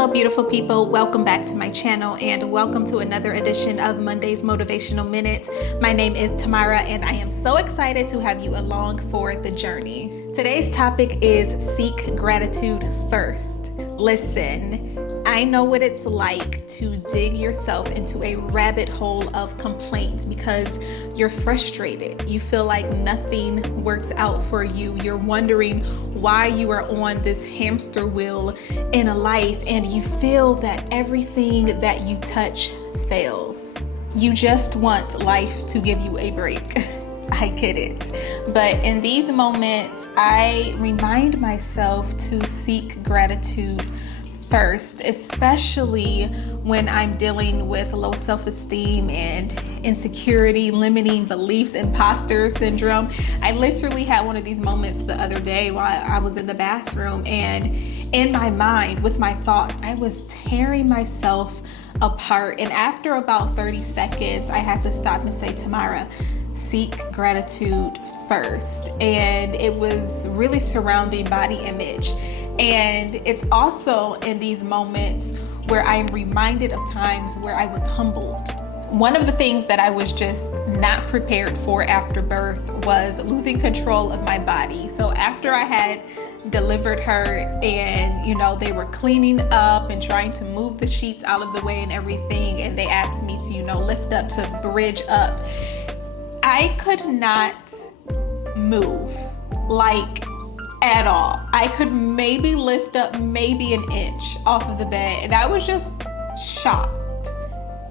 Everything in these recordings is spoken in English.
Hello, beautiful people. Welcome back to my channel and welcome to another edition of Monday's Motivational Minute. My name is Tamara and I am so excited to have you along for the journey. Today's topic is seek gratitude first. Listen, I know what it's like to dig yourself into a rabbit hole of complaints because you're frustrated. You feel like nothing works out for you. You're wondering why you are on this hamster wheel in a life and you feel that everything that you touch fails. You just want life to give you a break. I get it. But in these moments, I remind myself to seek gratitude first, especially when I'm dealing with low self-esteem and insecurity, limiting beliefs, imposter syndrome. I literally had one of these moments the other day while I was in the bathroom, and in my mind, with my thoughts, I was tearing myself apart. And after about 30 seconds, I had to stop and say, Tamara, seek gratitude first. And it was really surrounding body image. And it's also in these moments where I'm reminded of times where I was humbled. One of the things that I was just not prepared for after birth was losing control of my body. So after I had delivered her and, they were cleaning up and trying to move the sheets out of the way and everything, and they asked me to, lift up, to bridge up, I could not move, at all. I could maybe lift up maybe an inch off of the bed, and I was just shocked.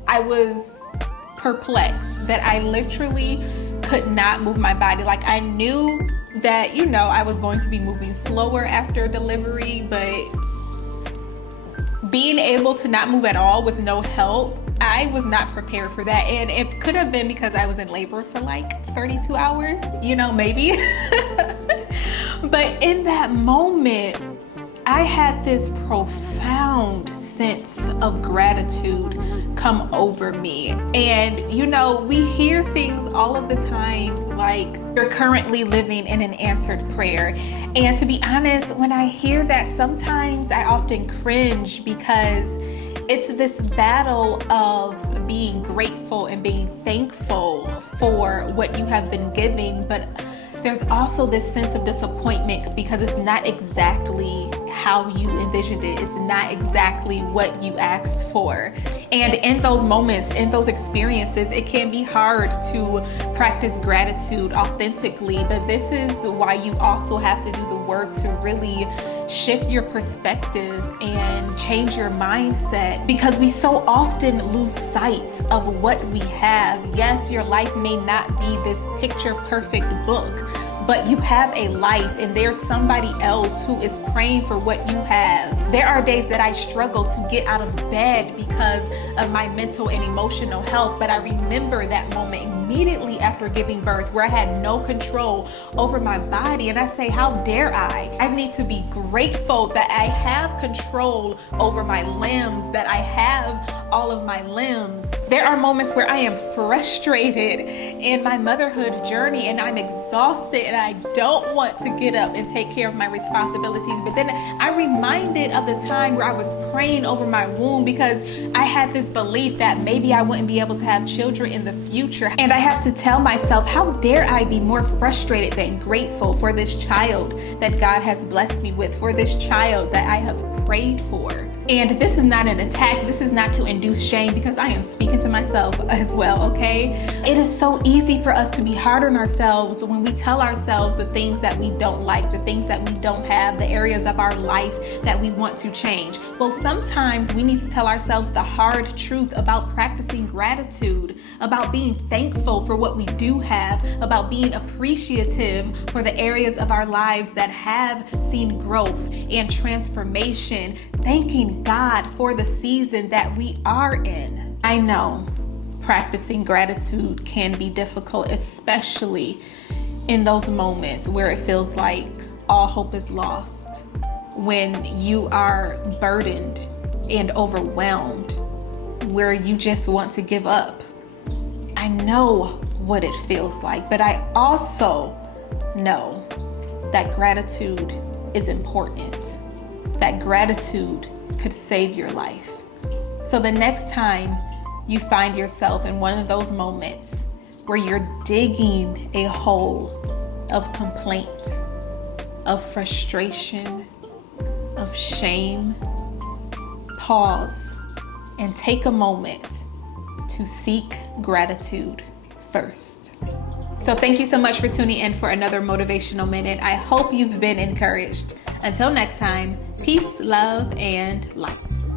I was perplexed that I literally could not move my body. I knew that, I was going to be moving slower after delivery, but being able to not move at all with no help, I was not prepared for that. And it could have been because I was in labor for 32 hours, maybe. But in that moment, I had this profound sense of gratitude come over me. And, we hear things all of the times like you're currently living in an answered prayer. And to be honest, when I hear that, sometimes I often cringe because it's this battle of being grateful and being thankful for what you have been given, but there's also this sense of disappointment because it's not exactly how you envisioned it. It's not exactly what you asked for. And in those moments, in those experiences, it can be hard to practice gratitude authentically, but this is why you also have to do the work to really shift your perspective and change your mindset, because we so often lose sight of what we have. Yes, your life may not be this picture perfect book, but you have a life and there's somebody else who is praying for what you have. There are days that I struggle to get out of bed because of my mental and emotional health, but I remember that moment immediately after giving birth where I had no control over my body, and I say, how dare I? I need to be grateful that I have control over my limbs, that I have all of my limbs. There are moments where I am frustrated in my motherhood journey and I'm exhausted and I don't want to get up and take care of my responsibilities. But then I'm reminded of the time where I was praying over my womb because I had this belief that maybe I wouldn't be able to have children in the future. And I have to tell myself, how dare I be more frustrated than grateful for this child that God has blessed me with, for this child that I have prayed for. And this is not an attack. This is not to induce shame, because I am speaking to myself as well, okay? It is so easy for us to be hard on ourselves when we tell ourselves the things that we don't like, the things that we don't have, the areas of our life that we want to change. Well, sometimes we need to tell ourselves the hard truth about practicing gratitude, about being thankful for what we do have, about being appreciative for the areas of our lives that have seen growth and transformation, thanking God for the season that we are in. I know practicing gratitude can be difficult, especially in those moments where it feels like all hope is lost, when you are burdened and overwhelmed, where you just want to give up. I know what it feels like, but I also know that gratitude is important. that gratitude could save your life. So the next time you find yourself in one of those moments where you're digging a hole of complaint, of frustration, of shame, pause and take a moment to seek gratitude first. So thank you so much for tuning in for another motivational minute. I hope you've been encouraged. Until next time, peace, love, and light.